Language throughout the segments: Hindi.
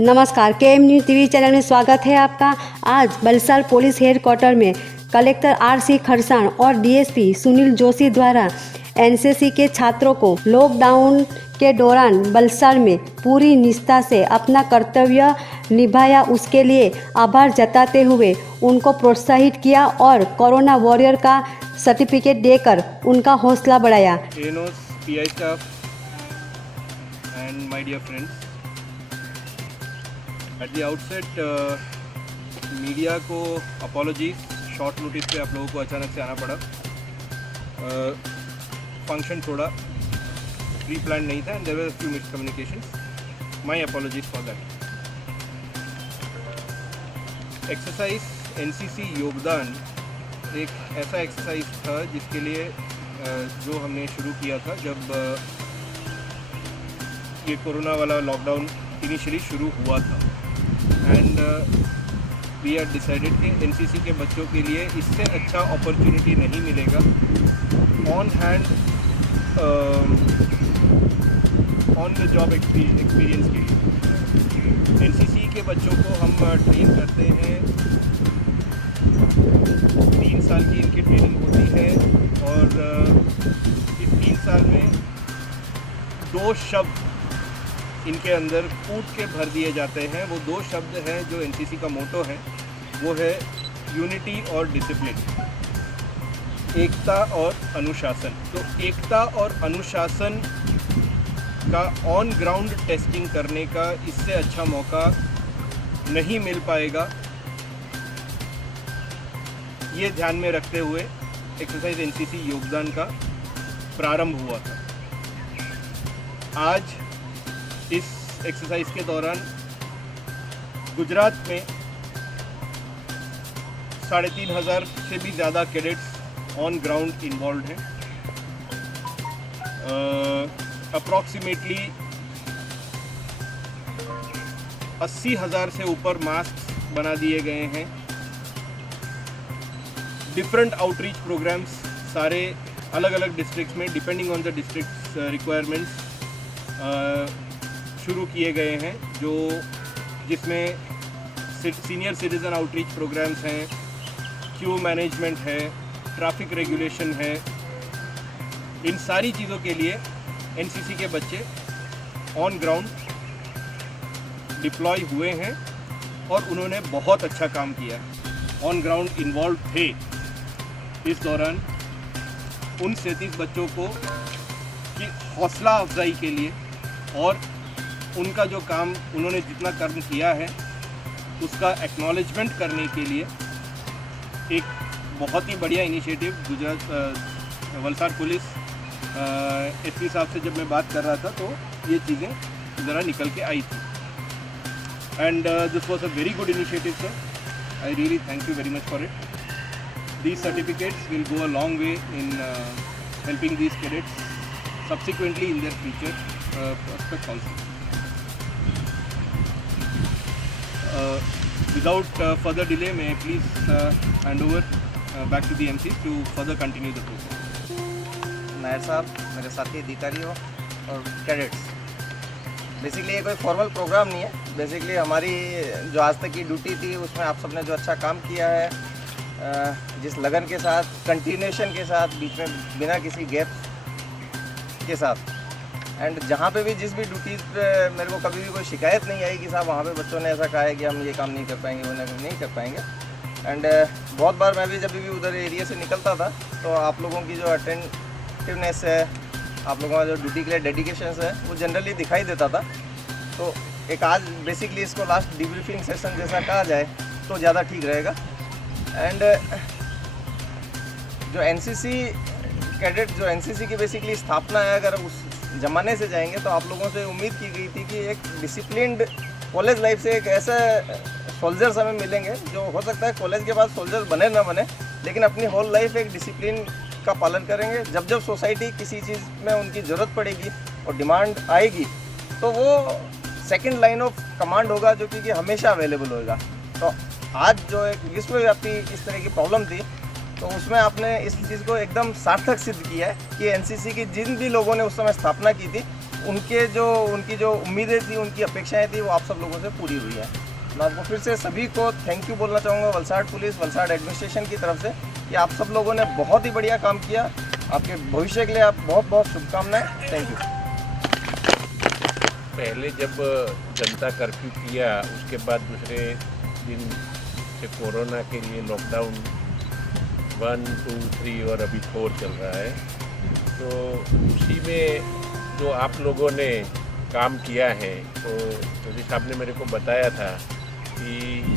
नमस्कार, केएम न्यूज़ टीवी चैनल में स्वागत है आपका। आज बलसाड़ पुलिस हेडक्वार्टर में कलेक्टर आर.सी. खरसाण और डीएसपी सुनील जोशी द्वारा एनसीसी के छात्रों को लॉकडाउन के दौरान बलसाड़ में पूरी निष्ठा से अपना कर्तव्य निभाया, उसके लिए आभार जताते हुए उनको प्रोत्साहित किया और कोरोना वॉरियर का सर्टिफिकेट देकर उनका हौसला बढ़ाया। PI staff and my dear friends, at the outset media को अपॉलॉजीज, शॉर्ट नोटिस पे आप लोगों को अचानक से आना पड़ा। फंक्शन थोड़ा प्री प्लान नहीं था and there were few miscommunications, my apologies for that. Exercise NCC योगदान एक ऐसा एक्सरसाइज था जिसके लिए जो हमने शुरू किया था जब ये कोरोना वाला लॉकडाउन इनिशियली शुरू हुआ था एंड वी आर डिसाइडेड कि एनसीसी के बच्चों के लिए इससे अच्छा अपॉर्चुनिटी नहीं मिलेगा on hand on the job experience के लिए। एनसीसी के बच्चों को हम ट्रेन करते हैं, 3 साल की इनकी ट्रेनिंग होती है और इस 3 साल में 2 शब्द इनके अंदर कूट के भर दिए जाते हैं। वो 2 शब्द हैं जो एनसीसी का मोटो है, वो है यूनिटी और डिसिप्लिन, एकता और अनुशासन। तो एकता और अनुशासन का ऑन ग्राउंड टेस्टिंग करने का इससे अच्छा मौका नहीं मिल पाएगा। ये ध्यान में रखते हुए एक्सरसाइज एनसीसी योगदान का प्रारंभ हुआ था। आज इस एक्सरसाइज के दौरान गुजरात में 3,500 से भी ज़्यादा कैडेट्स ऑन ग्राउंड इन्वॉल्व हैं। अप्रॉक्सीमेटली 80,000 से ऊपर मास्क बना दिए गए हैं। डिफरेंट आउटरीच प्रोग्राम्स सारे अलग अलग डिस्ट्रिक्ट्स में depending on the districts requirements शुरू किए गए हैं, जिसमें सीनियर सिटीज़न आउटरीच प्रोग्राम्स हैं, क्यू मैनेजमेंट है, ट्रैफिक रेगुलेशन है। इन सारी चीज़ों के लिए एनसीसी के बच्चे ऑन ग्राउंड डिप्लॉय हुए हैं और उन्होंने बहुत अच्छा काम किया। ऑन ग्राउंड इन्वॉल्व थे इस दौरान उन 37 बच्चों को की हौसला अफजाई के लिए और उनका जो काम उन्होंने जितना कर्म किया है उसका एक्नॉलेजमेंट करने के लिए एक बहुत ही बढ़िया initiative Gujarat Valsad police SP साहब से जब मैं बात कर रहा था तो ये चीज़ें ज़रा निकल के आई थी and this was a very good initiative sir. I really thank you very much for it. These certificates will go a long way in helping these cadets subsequently in their future prospects also. Without further delay, may I please hand over back to the MC to further continue the program. Nair साहब, मेरे साथी अधिकारियों और कैडेट्स, बेसिकली ये कोई फॉर्मल प्रोग्राम नहीं है। बेसिकली हमारी जो आज तक की ड्यूटी थी उसमें आप सबने जो अच्छा काम किया है, जिस लगन के साथ, कंटिन्यूएशन के साथ, बीच में बिना किसी गैप के साथ, एंड जहाँ पे भी जिस भी ड्यूटीज़ पे मेरे को कभी भी कोई शिकायत नहीं आई कि साहब वहाँ पे बच्चों ने ऐसा कहा है कि हम ये काम नहीं कर पाएंगे, वो नहीं कर पाएंगे। एंड बहुत बार मैं भी जब भी उधर एरिया से निकलता था तो आप लोगों की जो अटेंटिवनेस है, आप लोगों का जो ड्यूटी के लिए डेडिकेशन है, वो जनरली दिखाई देता था। तो एक आज बेसिकली इसको लास्ट डिब्रीफिंग सेशन जैसा कहा जाए तो ज़्यादा ठीक रहेगा। एंड जो एनसीसी कैडेट, जो एनसीसी की बेसिकली स्थापना है, अगर उस ज़माने से जाएंगे तो आप लोगों से उम्मीद की गई थी कि एक डिसिप्लिन्ड कॉलेज लाइफ से एक ऐसे सोल्जर्स हमें मिलेंगे जो हो सकता है कॉलेज के बाद सोल्जर्स बने ना बने, लेकिन अपनी होल लाइफ एक डिसिप्लिन का पालन करेंगे। जब जब सोसाइटी किसी चीज़ में उनकी ज़रूरत पड़ेगी और डिमांड आएगी तो वो सेकंड लाइन ऑफ कमांड होगा जो कि हमेशा अवेलेबल होगा। तो आज जो एक विश्वव्यापी इस तरह की प्रॉब्लम थी तो उसमें आपने इस चीज़ को एकदम सार्थक सिद्ध किया है कि एनसीसी की जिन भी लोगों ने उस समय स्थापना की थी उनकी जो उम्मीदें थी, उनकी अपेक्षाएं थी, वो आप सब लोगों से पूरी हुई है। मैं आपको फिर से सभी को थैंक यू बोलना चाहूँगा वलसाड पुलिस, वलसाड एडमिनिस्ट्रेशन की तरफ से कि आप सब लोगों ने बहुत ही बढ़िया काम किया। आपके भविष्य के लिए आप बहुत बहुत शुभकामनाएं। Thank you. पहले जब जनता कर्फ्यू किया, उसके बाद दूसरे दिन से कोरोना के लिए लॉकडाउन 1, 2, 3 और अभी 4 चल रहा है। तो उसी में जो आप लोगों ने काम किया है, तो जोशी साहब ने मेरे को बताया था कि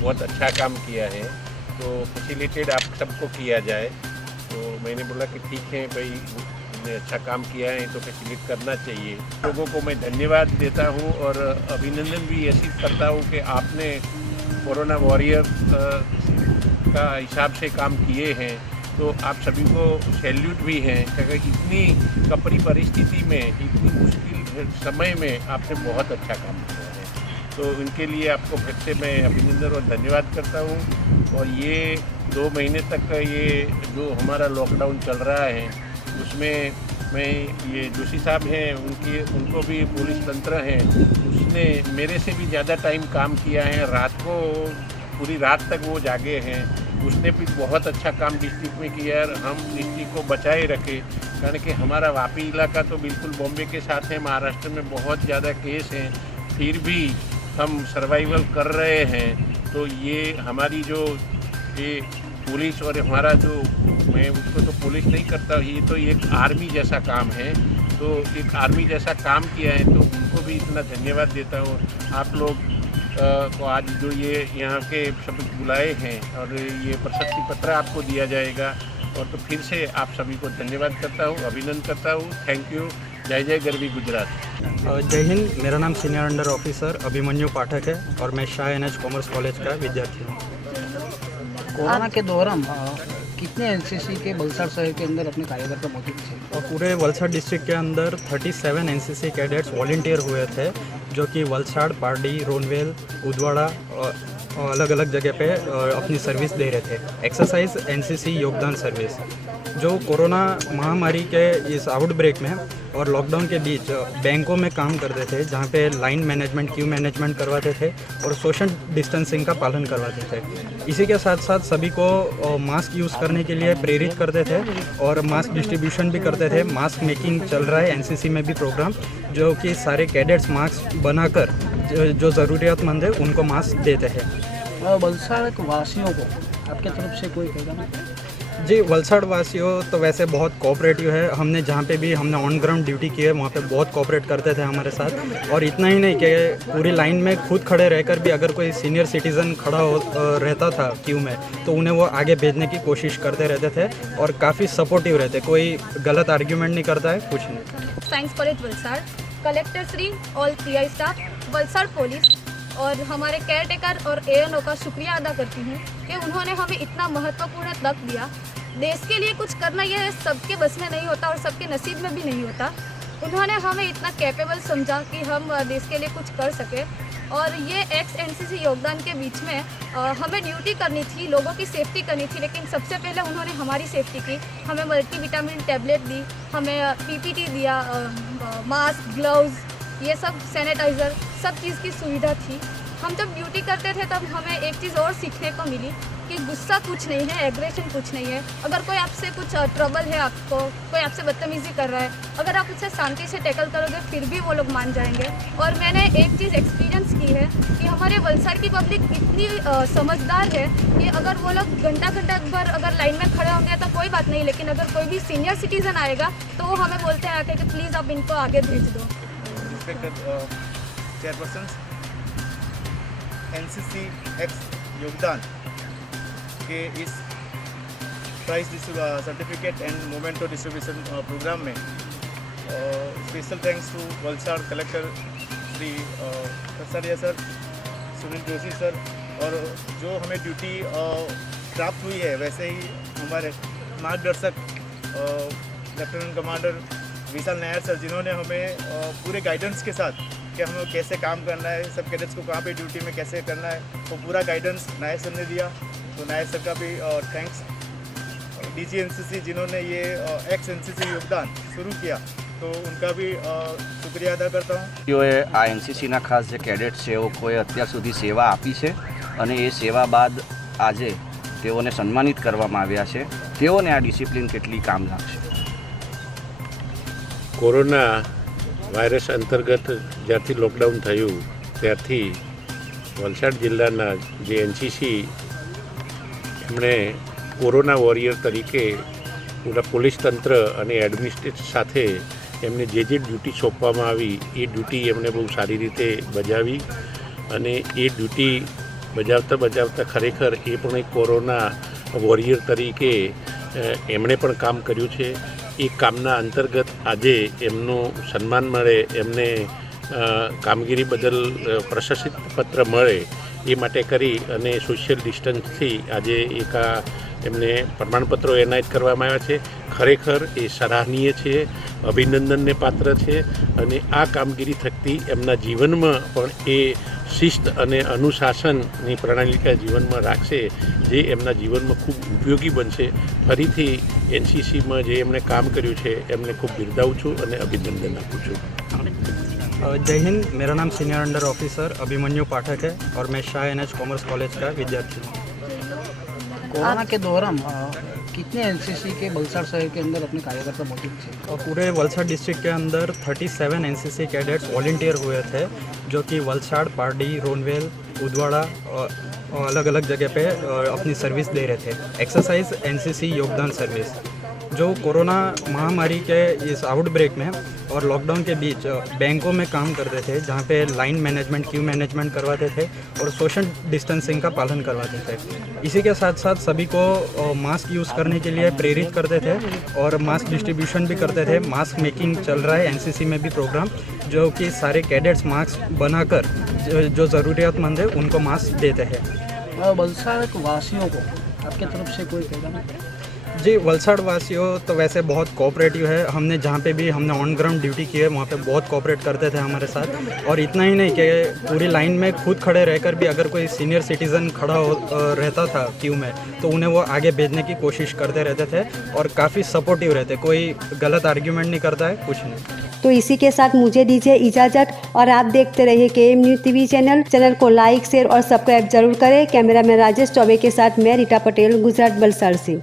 बहुत अच्छा काम किया है, तो फैसिलिटेट आप सबको किया जाए। तो मैंने बोला कि ठीक है भाई, ने अच्छा काम किया है तो फैसिलिटेट करना चाहिए। लोगों को मैं धन्यवाद देता हूँ और अभिनंदन भी ऐसी करता हूँ कि आपने कोरोना वॉरियर का हिसाब से काम किए हैं, तो आप सभी को सैल्यूट भी हैं, क्योंकि इतनी कपरी परिस्थिति में, इतनी मुश्किल समय में आपने बहुत अच्छा काम किया है। तो इनके लिए आपको फिर से मैं अभिनंदन और धन्यवाद करता हूँ। और ये 2 महीने तक का ये जो हमारा लॉकडाउन चल रहा है, उसमें मैं ये जोशी साहब हैं, उनको भी पुलिस तंत्र हैं, उसने मेरे से भी ज़्यादा टाइम काम किया है। रात को पूरी रात तक वो जागे हैं। उसने भी बहुत अच्छा काम डिस्ट्रिक्ट में किया है। हम डिस्ट्रिक्ट को बचाए रखे, कारण कि हमारा वापी इलाका तो बिल्कुल बॉम्बे के साथ है, महाराष्ट्र में बहुत ज़्यादा केस हैं, फिर भी हम सर्वाइवल कर रहे हैं। तो ये हमारी जो ये पुलिस और हमारा जो, मैं उसको तो पुलिस नहीं करता, ये तो एक आर्मी जैसा काम है। तो एक आर्मी जैसा काम किया है, तो उनको भी इतना धन्यवाद देता हूँ। आप लोग को आज जो ये यहाँ के सब बुलाए हैं और ये प्रशस्ति पत्र आपको दिया जाएगा, और तो फिर से आप सभी को धन्यवाद करता हूँ, अभिनंदन करता हूँ। Thank you. जय जय गरवी गुजरात। जय हिंद। मेरा नाम सीनियर अंडर ऑफिसर अभिमन्यु पाठक है और मैं शाह NH कॉमर्स कॉलेज का विद्यार्थी हूँ। कोरोना के दौरान कितने एनसीसी के वलसाड शहर के अंदर अपने कार्यकर्ता मौजूद थे? और पूरे वलसाड डिस्ट्रिक्ट के अंदर 37 एनसीसी कैडेट्स वॉलंटियर हुए थे, जो कि वलसाड, पारडी, रोनवेल, उदवाड़ा अलग अलग जगह पे अपनी सर्विस दे रहे थे। एक्सरसाइज एनसीसी योगदान सर्विस, जो कोरोना महामारी के इस आउटब्रेक में और लॉकडाउन के बीच बैंकों में काम करते थे, जहाँ पे लाइन मैनेजमेंट, क्यू मैनेजमेंट करवाते थे और सोशल डिस्टेंसिंग का पालन करवाते थे। इसी के साथ साथ सभी को मास्क यूज़ करने के लिए प्रेरित करते थे और मास्क डिस्ट्रीब्यूशन भी करते थे। मास्क मेकिंग चल रहा है एनसीसी में भी प्रोग्राम, जो कि सारे कैडेट्स मास्क बनाकर जो ज़रूरियातमंद है उनको मास्क देते हैं। वलसाड वासियों को आपके तरफ से कोई पैगाम? जी, वलसाड वासियों तो वैसे बहुत कोऑपरेटिव है। हमने जहाँ पे भी हमने ऑन ग्राउंड ड्यूटी की है, वहाँ पे बहुत कोऑपरेट करते थे हमारे साथ। और इतना ही नहीं कि पूरी लाइन में खुद खड़े रहकर भी अगर कोई सीनियर सिटीज़न खड़ा रहता था क्यू में, तो उन्हें वो आगे भेजने की कोशिश करते रहते थे और काफ़ी सपोर्टिव रहते। कोई गलत आर्ग्यूमेंट नहीं करता है, कुछ नहीं। Science college Valsad, collector Shri, all PI staff, Valsad police और हमारे केयर टेकर और ANO का शुक्रिया अदा करती हूँ कि उन्होंने हमें इतना महत्वपूर्ण तक दिया। देश के लिए कुछ करना यह सबके बस में नहीं होता और सबके नसीब में भी नहीं होता। उन्होंने हमें इतना कैपेबल समझा कि हम देश के लिए कुछ कर सके। और ये ex-NCC योगदान के बीच में हमें ड्यूटी करनी थी, लोगों की सेफ्टी करनी थी, लेकिन सबसे पहले उन्होंने हमारी सेफ्टी की। हमें मल्टीविटामिन टैबलेट दी, हमें PPT दिया, मास्क, ग्लव्स, ये सब, सैनिटाइज़र, सब चीज़ की सुविधा थी। हम जब ड्यूटी करते थे तब हमें एक चीज़ और सीखने को मिली कि गुस्सा कुछ नहीं है, एग्रेशन कुछ नहीं है। अगर कोई आपसे कुछ ट्रबल है, आपको कोई आपसे बदतमीज़ी कर रहा है, अगर आप उसे शांति से टैकल करोगे फिर भी वो लोग मान जाएंगे। और मैंने एक चीज़ एक्सपीरियंस की है कि हमारे वलसाड की पब्लिक इतनी समझदार है कि अगर वो लोग घंटा भर अगर लाइन में खड़े होंगे तो कोई बात नहीं, लेकिन अगर कोई भी सीनियर सिटीज़न आएगा तो वो हमें बोलते हैं आके कि प्लीज़ आप इनको आगे भेज दो। चेयरपर्सन NCC एक्स योगदान के इस prize certificate and memento distribution programme में special thanks to Valsad collector Shri Kharsaria sir, Sunil Joshi sir, और जो हमें ड्यूटी प्राप्त हुई है वैसे ही हमारे मार्गदर्शक लेफ्टिनेंट कमांडर विशाल नायर सर, जिन्होंने हमें पूरे गाइडेंस के साथ कि हमें कैसे काम करना है, सब कैडेट्स को कहाँ पे ड्यूटी में कैसे करना है, वो पूरा गाइडेंस नायर सर ने दिया। तो नायर सर का भी थैंक्स। DG NCC जिन्होंने ये ex-NCC योगदान शुरू किया, तो उनका भी शुक्रिया अदा करता हूँ। તેઓએ આ એનસીસીના ખાસ જે કેડેટ્સ છે એ લોકોએ અત્યાર સુધી સેવા આપી છે અને એ સેવા બાદ આજે તેઓને સન્માનિત કરવામાં આવ્યા છે. તેઓને આ ડિસિપ્લિન કેટલી કામ લાગશે. કોરોના વાયરસ અંતર્ગત જ્યારથી લોકડાઉન થયું ત્યારથી વલસાડ જિલ્લાના જે એનસીસી એમણે કોરોના વોરિયર તરીકે પૂરા પોલીસ તંત્ર અને એડમિનિસ્ટ્રેશન સાથે એમને જે ડ્યુટી સોંપવામાં આવી એ ડ્યુટી એમણે બહુ સારી રીતે બજાવી અને એ ડ્યુટી બજાવતા ખરેખર એ પણ એક કોરોના વોરિયર તરીકે એમણે પણ કામ કર્યું છે. એ કામના અંતર્ગત આજે એમનું સન્માન મળે, એમને કામગીરી બદલ પ્રશસ્તિ પત્ર મળે એ માટે કરી અને સોશિયલ ડિસ્ટન્સથી આજે એક એમને પ્રમાણપત્રો એનાયત કરવામાં આવ્યા છે. ખરેખર એ સરાહનીય છે, અભિનંદનને પાત્ર છે અને આ કામગીરી થકી એમના જીવનમાં પણ એ શિસ્ત અને અનુશાસનની પ્રણાલિકા જીવનમાં રાખશે જે એમના જીવનમાં ખૂબ ઉપયોગી બનશે. ફરીથી એનસીસીમાં જે એમણે કામ કર્યું છે એમને ખૂબ બિરદાવું છું અને અભિનંદન આપું છું. जय हिंद, मेरा नाम सीनियर अंडर ऑफिसर अभिमन्यु पाठक है और मैं शाह NH कॉमर्स कॉलेज का विद्यार्थी हूँ. कोरोना के दौरान कितने एनसीसी के वलसाड़ शहर के अंदर अपने कार्यकर्ता मौजूद थे? और पूरे वलसाड़ डिस्ट्रिक्ट के अंदर 37 एनसीसी कैडेट्स वॉलंटियर हुए थे जो कि वलसाड़, पारडी, रोनवेल, उदवाड़ा और अलग अलग जगह पे अपनी सर्विस दे रहे थे. एक्सरसाइज एनसीसी योगदान सर्विस जो कोरोना महामारी के इस आउटब्रेक में और लॉकडाउन के बीच बैंकों में काम करते थे जहाँ पे लाइन मैनेजमेंट, क्यू मैनेजमेंट करवाते थे और सोशल डिस्टेंसिंग का पालन करवाते थे. इसी के साथ साथ सभी को मास्क यूज़ करने के लिए प्रेरित करते थे और मास्क डिस्ट्रीब्यूशन भी करते थे. मास्क मेकिंग चल रहा है एनसीसी में भी प्रोग्राम, जो कि सारे कैडेट्स मास्क बनाकर जो ज़रूरियातमंद है उनको मास्क देते हैं. वलसाड़ वासियों को आपके तरफ से कोई पैगाम? जी, वलसाड़ वासियों तो वैसे बहुत कोऑपरेटिव है. हमने जहाँ पे भी हमने ऑन ग्राउंड ड्यूटी की है वहाँ पे बहुत कोऑपरेट करते थे हमारे साथ. और इतना ही नहीं कि पूरी लाइन में खुद खड़े रहकर भी अगर कोई सीनियर सिटीज़न खड़ा रहता था क्यू में तो उन्हें वो आगे भेजने की कोशिश करते रहते थे और काफ़ी सपोर्टिव रहते. कोई गलत आर्ग्यूमेंट नहीं करता है, कुछ नहीं. तो इसी के साथ मुझे दीजिए इजाज़त और आप देखते रहिए KM न्यूज़ TV चैनल को लाइक, शेयर और सब्सक्राइब जरूर करें. कैमरामैन राजेश चौबे के साथ मैं रीटा पटेल, गुजरात वलसाड़ से.